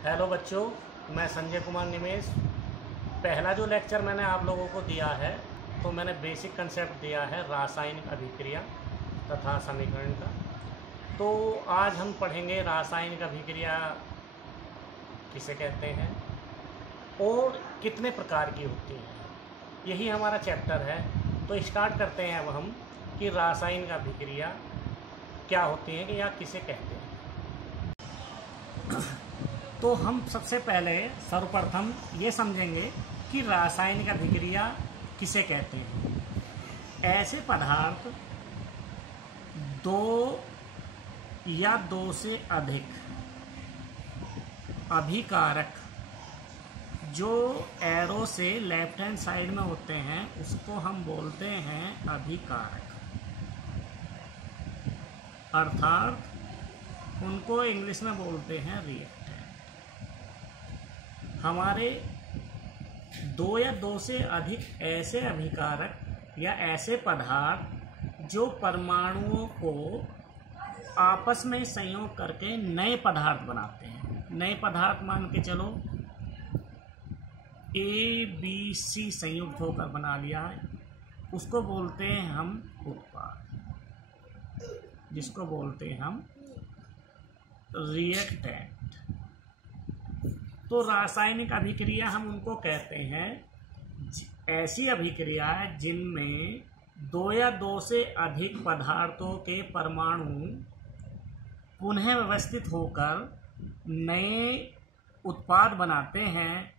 Hello बच्चों, मैं संजय कुमार निमेश। पहला जो लेक्चर मैंने आप लोगों को दिया है, तो मैंने बेसिक कंसेप्ट दिया है रासायनिक अभिक्रिया तथा समीकरण का। तो आज हम पढ़ेंगे रासायनिक अभिक्रिया किसे कहते हैं और कितने प्रकार की होती हैं। यही हमारा चैप्टर है। तो स्टार्ट करते हैं अब हम कि रासायनिक अभिक्रिया क्या होती है या किसे कहते हैं। तो हम सबसे पहले सर्वप्रथम ये समझेंगे कि रासायनिक अभिक्रिया किसे कहते हैं। ऐसे पदार्थ दो या दो से अधिक अभिकारक जो एरो से लेफ्ट हैंड साइड में होते हैं उसको हम बोलते हैं अभिकारक, अर्थात उनको इंग्लिश में बोलते हैं रिएक्टेंट। हमारे दो या दो से अधिक ऐसे अभिकारक या ऐसे पदार्थ जो परमाणुओं को आपस में संयोग करके नए पदार्थ बनाते हैं। नए पदार्थ मान के चलो ABC संयुक्त होकर बना लिया है, उसको बोलते हैं हम उत्पाद, जिसको बोलते हैं हम रिएक्टेंट। तो रासायनिक अभिक्रिया हम उनको कहते हैं ऐसी अभिक्रिया जिनमें दो या दो से अधिक पदार्थों के परमाणु पुनः व्यवस्थित होकर नए उत्पाद बनाते हैं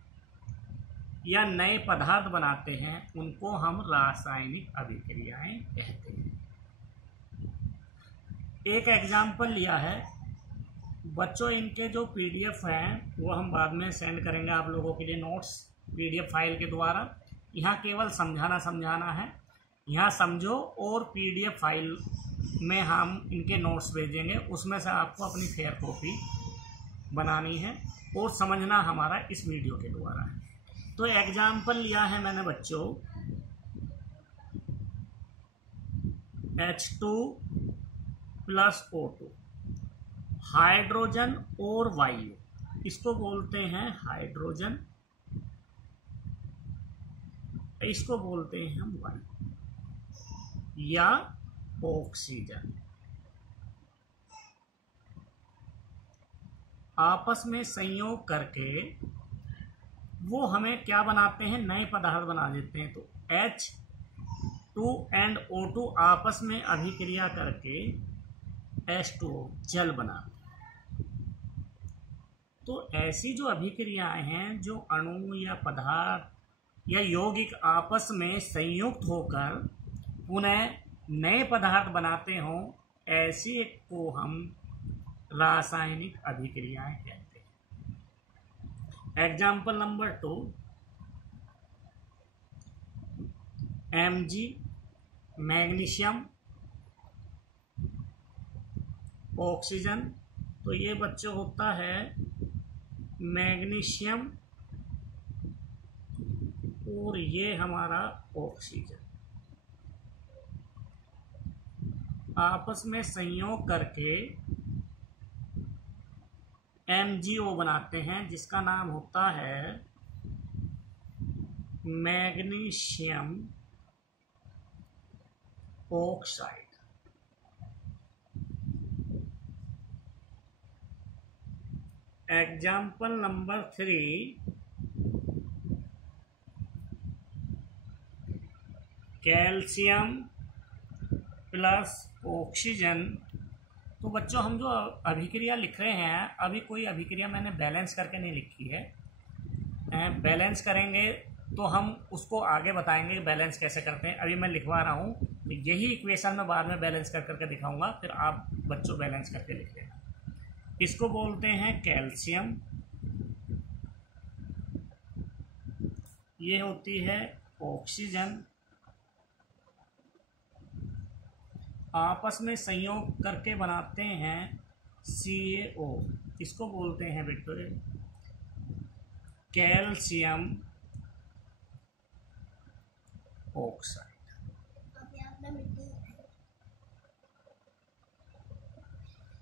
या नए पदार्थ बनाते हैं, उनको हम रासायनिक अभिक्रियाएं कहते हैं। एक एग्जाम्पल लिया है बच्चों, इनके जो PDF हैं वो हम बाद में सेंड करेंगे आप लोगों के लिए नोट्स PDF फाइल के द्वारा। यहाँ केवल समझाना है, यहाँ समझो और PDF फाइल में हम इनके नोट्स भेजेंगे, उसमें से आपको अपनी फेयर कॉपी बनानी है और समझना हमारा इस वीडियो के द्वारा है। तो एग्जाम्पल लिया है मैंने बच्चों H2 + O2, हाइड्रोजन और वायु, इसको बोलते हैं हाइड्रोजन, इसको बोलते हैं हम वायु या ऑक्सीजन। आपस में संयोग करके वो हमें क्या बनाते हैं, नए पदार्थ बना देते हैं। तो H2 and O2 आपस में अभिक्रिया करके H2O जल बनाते हैं। तो ऐसी जो अभिक्रियाएं हैं जो अणु या पदार्थ या यौगिक आपस में संयुक्त होकर पुनः नए पदार्थ बनाते हों, ऐसी को हम रासायनिक अभिक्रियाएं कहते हैं। Example number 2 Mg magnesium oxygen. तो ये बच्चों होता है मैग्नीशियम और ये हमारा ऑक्सीजन, आपस में संयोग करके MgO बनाते हैं, जिसका नाम होता है magnesium oxide. Example number 3 calcium + oxygen. तो बच्चों हम जो अभिक्रिया लिख रहे हैं, अभी कोई अभिक्रिया मैंने बैलेंस करके नहीं लिखी है। बैलेंस करेंगे तो हम उसको आगे बताएंगे बैलेंस कैसे करते हैं। अभी मैं लिखवा रहा हूँ, तो यही इक्वेशन मैं बाद में बैलेंस कर करके दिखाऊंगा, फिर आप बच्चों बैलेंस करके लिख लेना। इसको बोलते हैं कैल्शियम, ये होती है ऑक्सीजन, आपस में संयोग करके बनाते हैं CaO, इसको बोलते हैं बेटो कैल्शियम ऑक्साइड।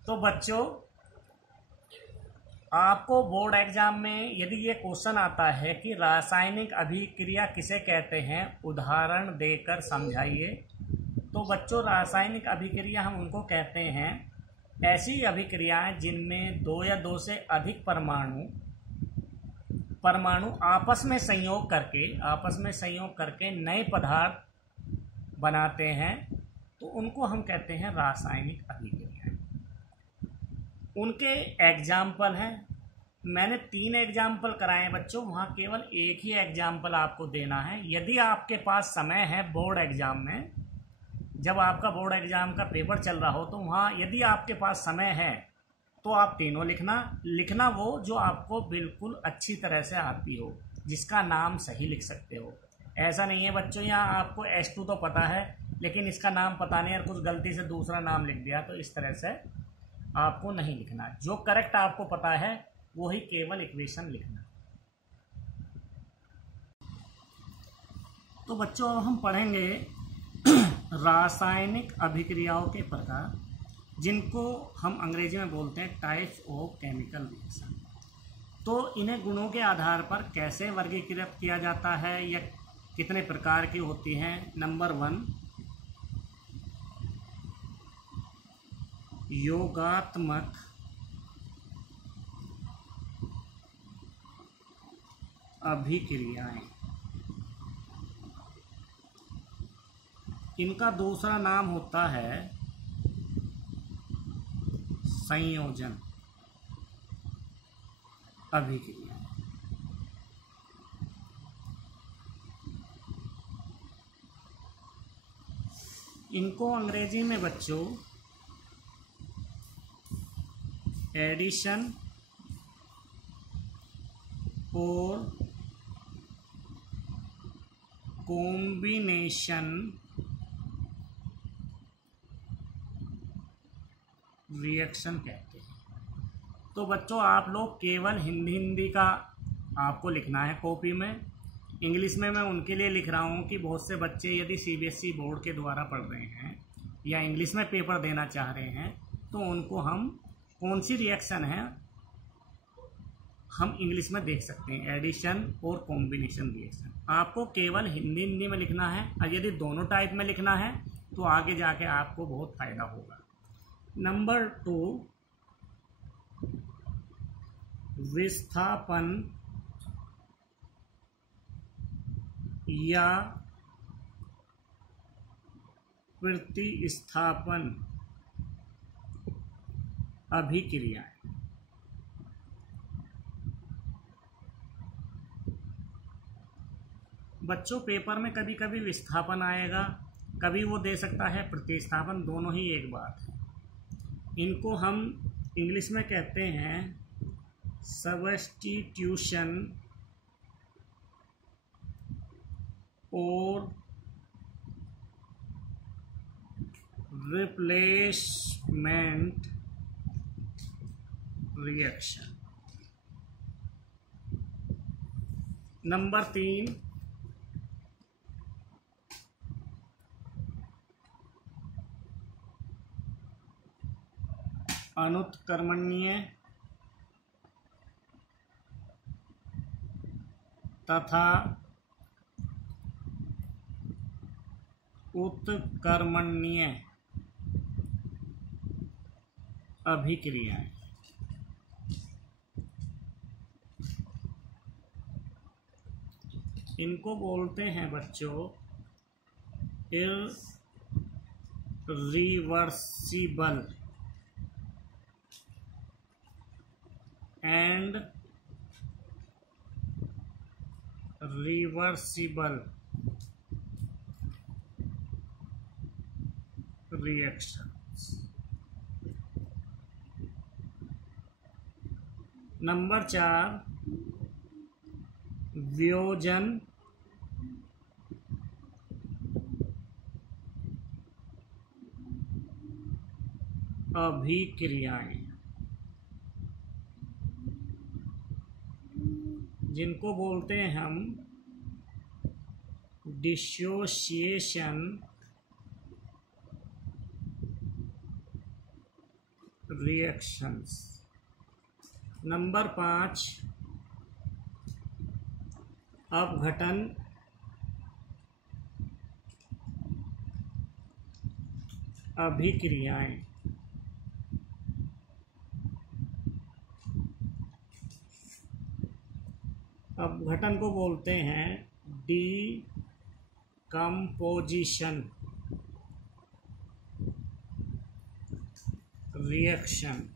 तो बच्चों आपको बोर्ड एग्जाम में यदि ये क्वेश्चन आता है कि रासायनिक अभिक्रिया किसे कहते हैं, उदाहरण देकर समझाइए, तो बच्चों रासायनिक अभिक्रिया हम उनको कहते हैं ऐसी अभिक्रियाएं जिनमें दो या दो से अधिक परमाणु आपस में संयोग करके नए पदार्थ बनाते हैं, तो उनको हम कहते हैं रासायनिक अभिक्रियाएं। उनके एग्जाम्पल हैं, मैंने 3 एग्जाम्पल कराए हैं बच्चों, वहाँ केवल एक ही एग्जाम्पल आपको देना है। यदि आपके पास समय है बोर्ड एग्जाम में, जब आपका बोर्ड एग्जाम का पेपर चल रहा हो, तो वहाँ यदि आपके पास समय है तो आप तीनों लिखना वो जो आपको बिल्कुल अच्छी तरह से आती हो, जिसका नाम सही लिख सकते हो। ऐसा नहीं है बच्चों यहाँ आपको S2 तो पता है लेकिन इसका नाम पता नहीं और कुछ गलती से दूसरा नाम लिख दिया, तो इस तरह से आपको नहीं लिखना। जो करेक्ट आपको पता है वो ही केवल इक्वेशन लिखना। तो बच्चों अब हम पढ़ेंगे रासायनिक अभिक्रियाओं के प्रकार, जिनको हम अंग्रेजी में बोलते हैं टाइप्स ऑफ केमिकल रिएक्शन। तो इन्हें गुणों के आधार पर कैसे वर्गीकृत किया जाता है या कितने प्रकार की होती हैं। नंबर 1, योगात्मक अभिक्रियाएं। इनका दूसरा नाम होता है संयोजन अभिक्रिया। इनको अंग्रेजी में बच्चों एडिशन और कॉम्बिनेशन रिएक्शन कहते हैं। तो बच्चों आप लोग केवल हिंदी का आपको लिखना है कॉपी में। इंग्लिश में मैं उनके लिए लिख रहा हूँ कि बहुत से बच्चे यदि CBSE बोर्ड के द्वारा पढ़ रहे हैं या इंग्लिश में पेपर देना चाह रहे हैं, तो उनको हम कौन सी रिएक्शन है हम इंग्लिश में देख सकते हैं, एडिशन और कॉम्बिनेशन रिएक्शन। आपको केवल हिंदी में लिखना है, और यदि दोनों टाइप में लिखना है तो आगे जाके आपको बहुत फायदा होगा। नंबर 2, विस्थापन या प्रतिस्थापन अभिक्रियाएं। बच्चों पेपर में कभी कभी विस्थापन आएगा, कभी वो दे सकता है प्रतिस्थापन, दोनों ही एक बात है। इनको हम इंग्लिश में कहते हैं सब्स्टिट्यूशन और रिप्लेसमेंट रिएक्शन। नंबर 3, अनुत्क्रमणीय तथा उत्क्रमणीय अभिक्रियाएं। इनको बोलते हैं बच्चों irreversible and reversible reactions. Number 4, वियोजन अभिक्रियाएं, जिनको बोलते हैं हम डिसोसिएशन रिएक्शंस। नंबर 5, अपघटन अभिक्रियाएं। अपघटन को बोलते हैं डीकम्पोजिशन रिएक्शन।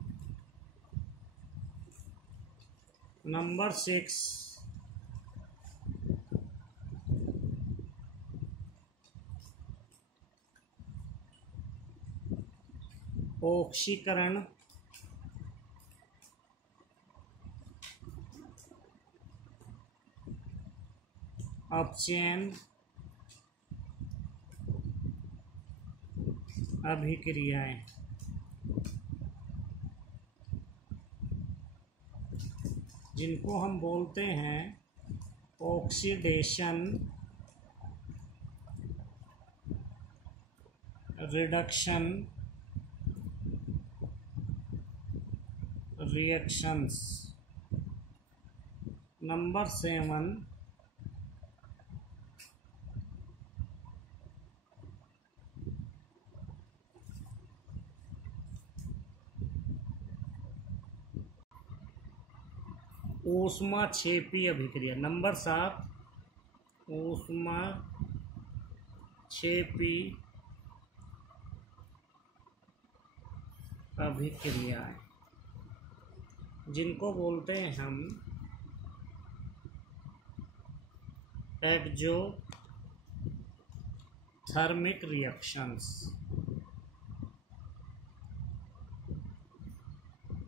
नंबर 6, ऑक्सीकरण अपचयन अभिक्रियाएं। जिनको हम बोलते हैं ऑक्सीडेशन रिडक्शन रिएक्शंस। नंबर 7, ऊष्माक्षेपी अभिक्रिया। नंबर 7, ऊष्माक्षेपी अभिक्रियाएं। जिनको बोलते हैं हम एक्जोथर्मिक रिएक्शंस।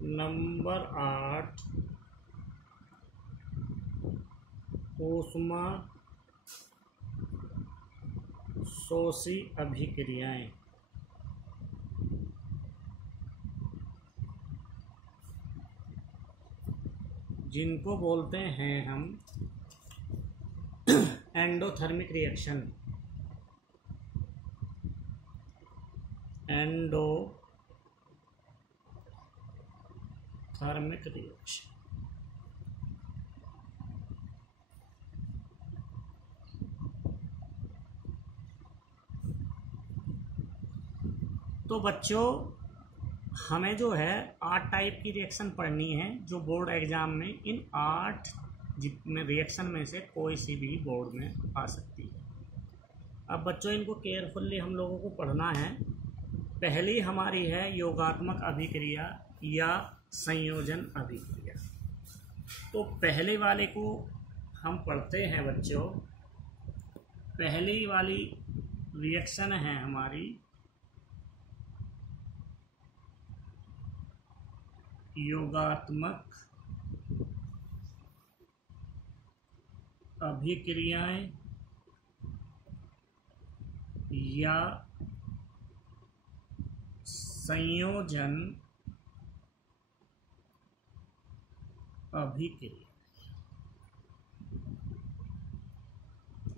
नंबर 8, ऊष्मा शोषी अभिक्रियाएं। जिनको बोलते हैं हम एंडोथर्मिक रिएक्शन। Endothermic reaction. तो बच्चों, हमें जो है 8 टाइप की रिएक्शन पढ़नी है जो बोर्ड एग्जाम में इन 8 जितने रिएक्शन में से कोई सी भी बोर्ड में आ सकती है। अब बच्चों इनको केयरफुल्ली हम लोगों को पढ़ना है। पहली हमारी है योगात्मक अभिक्रिया या संयोजन अभिक्रिया। तो पहले वाले को हम पढ़ते हैं बच्चों। पहली वाली रिएक्शन है हमारी योगात्मक अभिक्रियाएं या संयोजन अभिक्रिया।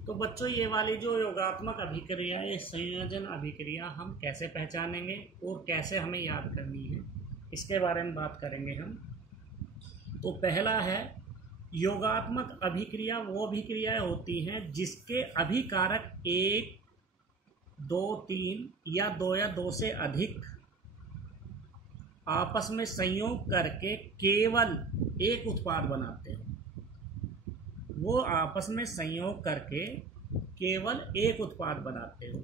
तो बच्चों ये वाली जो योगात्मक अभिक्रिया या संयोजन अभिक्रिया हम कैसे पहचानेंगे और कैसे हमें याद करनी है, इसके बारे में बात करेंगे हम। तो पहला है योगात्मक अभिक्रिया वो अभिक्रियाएं होती हैं जिसके अभिकारक 1, 2, 3 या 2 से अधिक आपस में संयोग करके केवल एक उत्पाद बनाते हैं। वो आपस में संयोग करके केवल एक उत्पाद बनाते हो,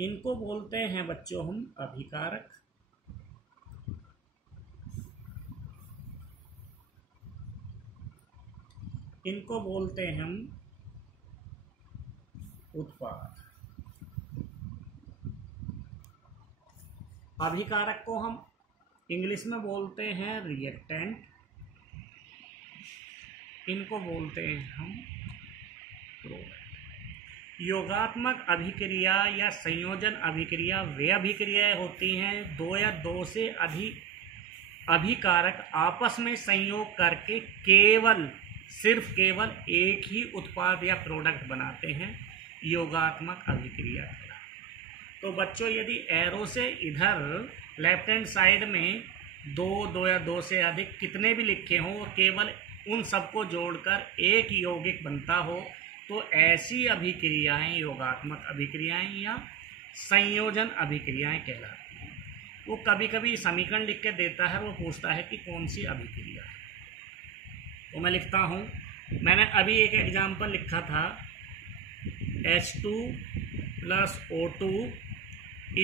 इनको बोलते हैं बच्चों हम अभिकारक। इनको बोलते हैं हम उत्पाद। अभिकारक को हम इंग्लिश में बोलते हैं रिएक्टेंट। इनको बोलते हैं हम प्रोडक्ट। योगात्मक अभिक्रिया या संयोजन अभिक्रिया वे अभिक्रियाएं होती हैं 2 या 2 से अधिक अभिकारक आपस में संयोग करके सिर्फ केवल एक ही उत्पाद या प्रोडक्ट बनाते हैं, योगात्मक अभिक्रिया। तो बच्चों यदि एरो से इधर लेफ्ट हैंड साइड में दो या दो से अधिक कितने भी लिखे हों, केवल उन सबको जोड़कर एक यौगिक बनता हो तो ऐसी अभिक्रियाएं योगात्मक अभिक्रियाएं या संयोजन अभिक्रियाएं कहलाती हैं। वो कभी कभी समीकरण लिख के देता है, वो पूछता है कि कौन सी अभिक्रिया है। तो मैं लिखता हूँ, मैंने अभी एक एग्जाम्पल लिखा था H2 + O2 =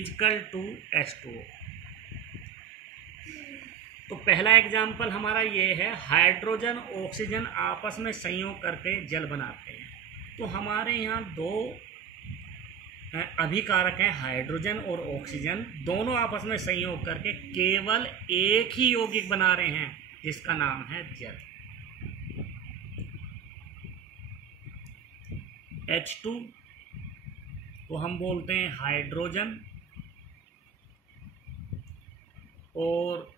H2O। तो पहला एग्जाम्पल हमारा ये है, हाइड्रोजन ऑक्सीजन आपस में संयोग करके जल बनाते हैं। तो हमारे यहाँ दो अभिकारक हैं, हाइड्रोजन और ऑक्सीजन, दोनों आपस में संयोग करके केवल एक ही यौगिक बना रहे हैं जिसका नाम है जल। H2 को हम बोलते हैं हाइड्रोजन और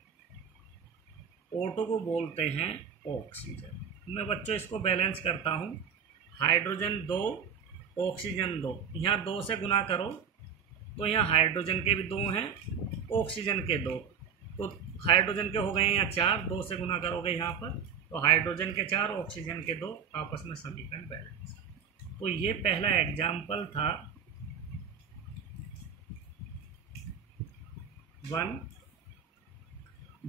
O2 को बोलते हैं ऑक्सीजन। मैं बच्चों इसको बैलेंस करता हूँ, हाइड्रोजन 2 ऑक्सीजन 2, यहाँ 2 से गुना करो तो यहाँ हाइड्रोजन के भी 2 हैं, ऑक्सीजन के 2, तो हाइड्रोजन के हो गए यहाँ 4, 2 से गुना करोगे यहाँ पर तो हाइड्रोजन के 4 ऑक्सीजन के 2, आपस में समीकरण बैलेंस। तो ये पहला एग्जाम्पल था 1।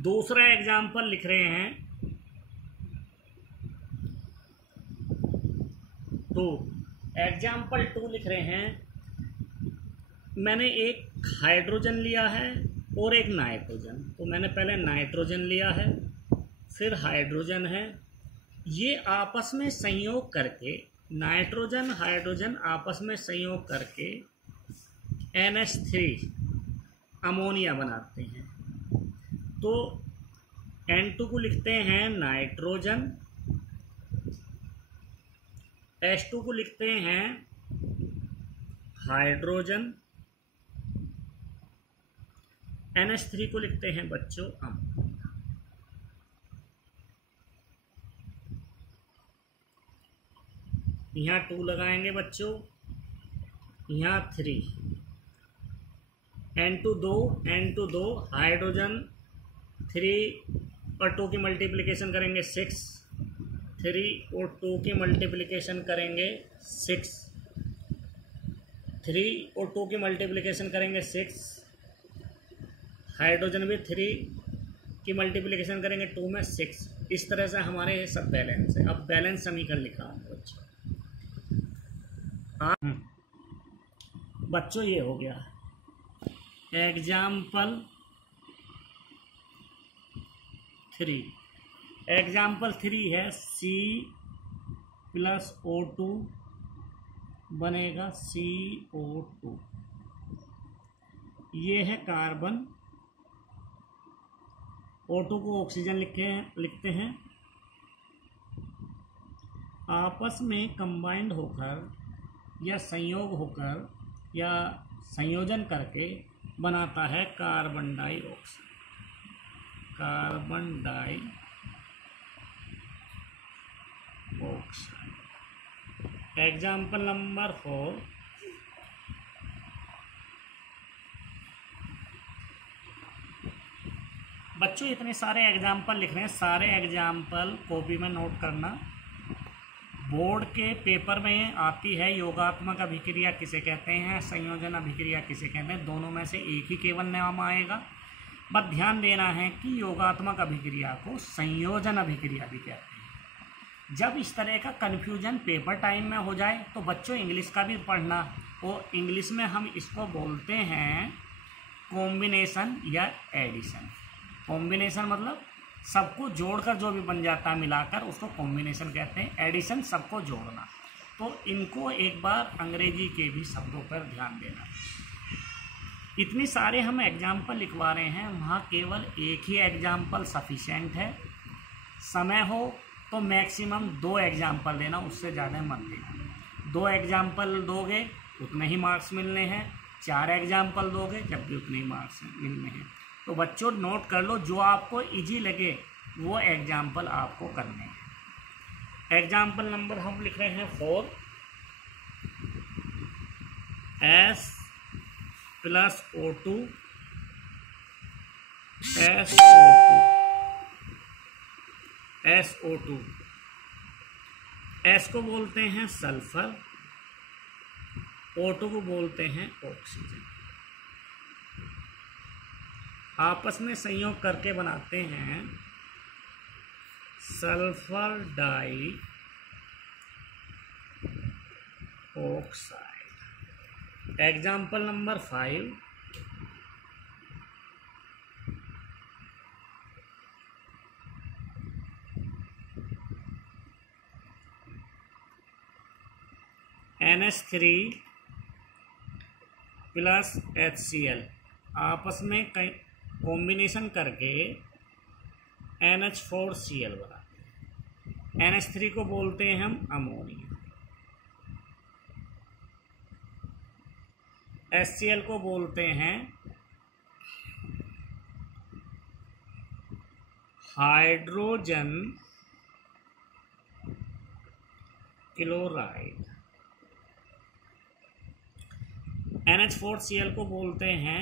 दूसरा एग्जाम्पल लिख रहे हैं 2। एग्जाम्पल 2 लिख रहे हैं, मैंने एक हाइड्रोजन लिया है और एक नाइट्रोजन। तो मैंने पहले नाइट्रोजन लिया है, फिर हाइड्रोजन है, ये आपस में संयोग करके नाइट्रोजन हाइड्रोजन आपस में संयोग करके NH3 अमोनिया बनाते हैं। तो N2 को लिखते हैं नाइट्रोजन, H2 को लिखते हैं हाइड्रोजन, NH3 को लिखते हैं बच्चों अमोनिया। यहाँ 2 लगाएंगे बच्चों, यहाँ 3, N2 2 हाइड्रोजन 3 और 2 की मल्टीप्लिकेशन करेंगे 6, 3 और 2 की मल्टीप्लिकेशन करेंगे 6, 3 और 2 की मल्टीप्लिकेशन करेंगे 6, हाइड्रोजन भी 3 की मल्टीप्लिकेशन करेंगे 2 में 6। इस तरह से हमारे ये सब बैलेंस है। अब बैलेंस समीकरण लिखा हूँ बच्चों, ये हो गया एग्जाम्पल 3। एग्जाम्पल 3 है C + O2 बनेगा CO2। ये है कार्बन, O2 को ऑक्सीजन लिखते हैं, आपस में कंबाइंड होकर या संयोग होकर या संयोजन करके बनाता है carbon dioxide. Carbon dioxide. Example number 4, बच्चों इतने सारे एग्जाम्पल लिख रहे हैं, सारे एग्जाम्पल कॉपी में नोट करना। बोर्ड के पेपर में आती है योगात्मक अभिक्रिया किसे कहते हैं, संयोजन अभिक्रिया किसे कहते हैं, दोनों में से एक ही केवल नाम आएगा। बस ध्यान देना है कि योगात्मक अभिक्रिया को संयोजन अभिक्रिया भी कहते हैं। जब इस तरह का कन्फ्यूजन पेपर टाइम में हो जाए तो बच्चों इंग्लिश का भी पढ़ना, और इंग्लिश में हम इसको बोलते हैं कॉम्बिनेशन या एडिशन। कॉम्बिनेशन मतलब सबको जोड़कर जो भी बन जाता है मिलाकर, उसको कॉम्बिनेशन कहते हैं। एडिशन सबको जोड़ना। तो इनको एक बार अंग्रेजी के भी शब्दों पर ध्यान देना। इतने सारे हम एग्जाम्पल लिखवा रहे हैं, वहाँ केवल एक ही एग्जाम्पल सफिशेंट है। समय हो तो मैक्सिमम 2 एग्जाम्पल देना, उससे ज़्यादा मत देना। 2 एग्जाम्पल दोगे उतने ही मार्क्स मिलने हैं, 4 एग्जाम्पल दोगे जब भी उतने ही मार्क्स मिलने हैं। तो बच्चों नोट कर लो, जो आपको इजी लगे वो एग्जाम्पल आपको करने हैं। एग्जाम्पल नंबर हम लिख रहे हैं 4, S + O2 SO2 S को बोलते हैं सल्फर, O2 को बोलते हैं ऑक्सीजन। आपस में संयोग करके बनाते हैं सल्फर डाई ऑक्साइड। Example number 5, NH3 plus HCl आपस में कॉम्बिनेशन करके NH4Cl बनाते हैं। NH3 को बोलते हैं हम अमोनिया, HCl को बोलते हैं हाइड्रोजन क्लोराइड, NH4Cl को बोलते हैं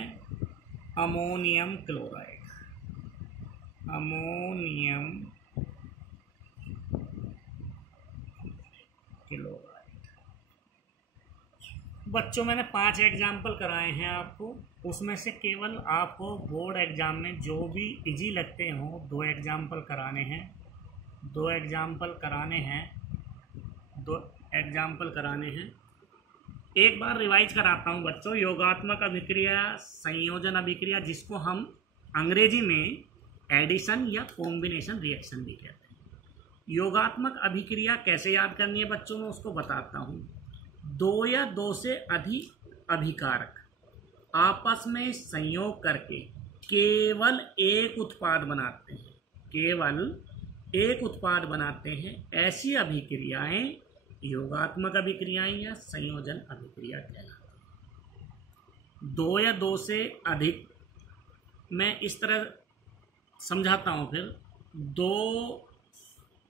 अमोनियम क्लोराइड, अमोनियम क्लोराइड। बच्चों मैंने 5 एग्जाम्पल कराए हैं आपको, उसमें से केवल आपको बोर्ड एग्जाम में जो भी इजी लगते हों 2 एग्जाम्पल कराने हैं, 2 एग्जाम्पल कराने हैं। एक बार रिवाइज कराता हूँ बच्चों। योगात्मक अभिक्रिया, संयोजन अभिक्रिया, जिसको हम अंग्रेजी में एडिशन या कॉम्बिनेशन रिएक्शन भी कहते हैं। योगात्मक अभिक्रिया कैसे याद करनी है बच्चों, में उसको बताता हूँ। 2 या 2 से अधिक अभिकारक आपस में संयोग करके केवल एक उत्पाद बनाते हैं, केवल एक उत्पाद बनाते हैं। ऐसी अभिक्रियाएं योगात्मक अभिक्रियाएं या संयोजन अभिक्रिया कहलाती हैं। 2 या 2 से अधिक, मैं इस तरह समझाता हूँ फिर। 2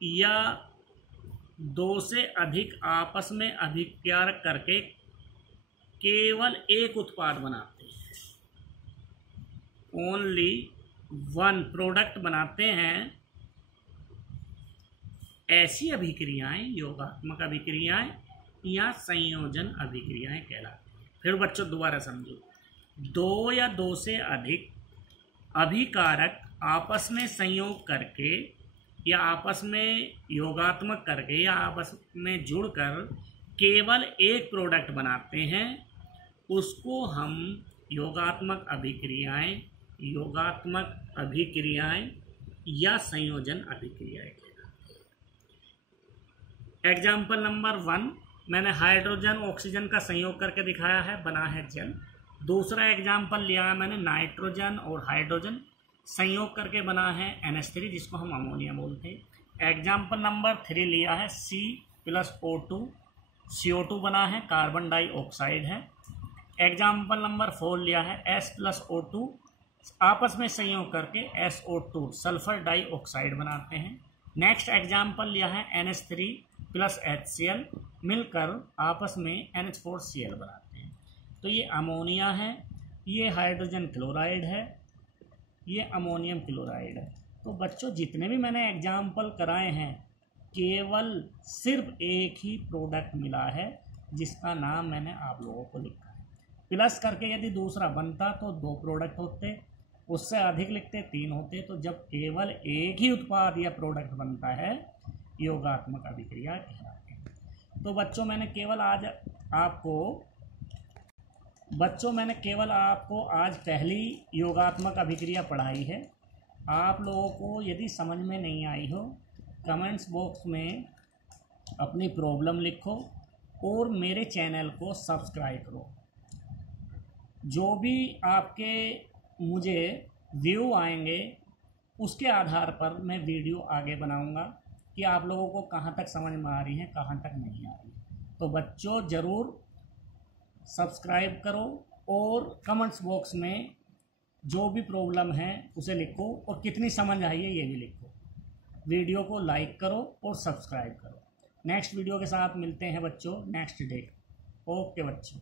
या 2 से अधिक आपस में अभिक्रिया करके केवल एक उत्पाद बनाते हैं, ओनली वन प्रोडक्ट बनाते हैं। ऐसी अभिक्रियाएं योगात्मक अभिक्रियाएं या संयोजन अभिक्रियाएं कहलाती हैं। फिर बच्चों दोबारा समझो। 2 या 2 से अधिक अभिकारक आपस में संयोग करके या आपस में योगात्मक करके या आपस में जुड़कर केवल एक प्रोडक्ट बनाते हैं, उसको हम योगात्मक अभिक्रियाएं या संयोजन अभिक्रियाएं कहलाती हैं। एग्जाम्पल नंबर 1 मैंने हाइड्रोजन ऑक्सीजन का संयोग करके दिखाया है, बना है जल। दूसरा एग्जाम्पल लिया है मैंने नाइट्रोजन और हाइड्रोजन संयोग करके बना है NH3, जिसको हम अमोनिया बोलते हैं। एग्जाम्पल नंबर 3 लिया है C+O2, CO2 बना है, कार्बन डाइऑक्साइड है। एग्जाम्पल नंबर 4 लिया है S+O2 आपस में संयोग करके SO2 सल्फर डाइऑक्साइड बनाते हैं। नेक्स्ट एग्जाम्पल लिया है NH3 प्लस HCl मिलकर आपस में NH4Cl बनाते हैं। तो ये अमोनिया है, ये हाइड्रोजन क्लोराइड है, ये अमोनियम क्लोराइड है। तो बच्चों जितने भी मैंने एग्जाम्पल कराए हैं, केवल सिर्फ एक ही प्रोडक्ट मिला है जिसका नाम मैंने आप लोगों को लिखा है। प्लस करके यदि दूसरा बनता तो 2 प्रोडक्ट होते, उससे अधिक लिखते 3 होते। तो जब केवल एक ही उत्पाद या प्रोडक्ट बनता है, योगात्मक अभिक्रिया कहलाती है। तो बच्चों मैंने केवल आपको आज पहली योगात्मक अभिक्रिया पढ़ाई है। आप लोगों को यदि समझ में नहीं आई हो, कमेंट्स बॉक्स में अपनी प्रॉब्लम लिखो और मेरे चैनल को सब्सक्राइब करो। जो भी आपके मुझे व्यू आएंगे उसके आधार पर मैं वीडियो आगे बनाऊंगा कि आप लोगों को कहाँ तक समझ में आ रही है, कहाँ तक नहीं आ रही है। तो बच्चों ज़रूर सब्सक्राइब करो और कमेंट्स बॉक्स में जो भी प्रॉब्लम है उसे लिखो और कितनी समझ आई है ये भी लिखो। वीडियो को लाइक करो और सब्सक्राइब करो। नेक्स्ट वीडियो के साथ मिलते हैं बच्चों नेक्स्ट डे। ओके बच्चों।